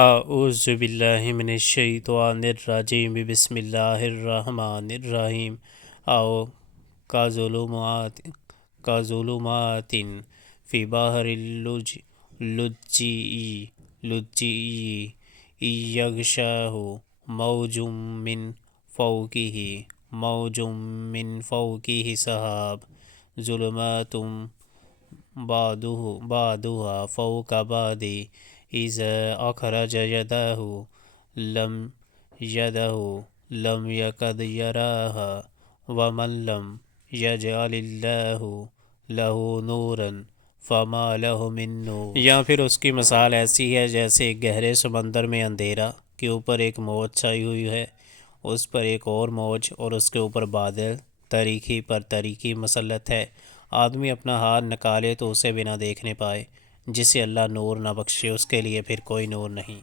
اعوذ باللہ من الشیطان الرجیم بسم اللہ الرحمن الرحیم او کا ظلمات فی بحر لجی یغشاہ موج من فوقہ سحاب ظلمات بعضها فوق بعض اذا اخرج لم يكد يراها ومن لم يجعل اللہ له نورا فما له من نور۔ یا پھر اس کی مثال ایسی ہے جیسے ایک گہرے سمندر میں اندھیرا کے اوپر ایک موج چھائی ہوئی ہے، اس پر ایک اور موج اور اس کے اوپر بادل طریقی پر طریقی مسلط ہے۔ آدمی اپنا ہاتھ نکالے تو اسے بنا دیکھنے پائے، جسے اللہ نور نہ بخشے اس کے لیے پھر کوئی نور نہیں۔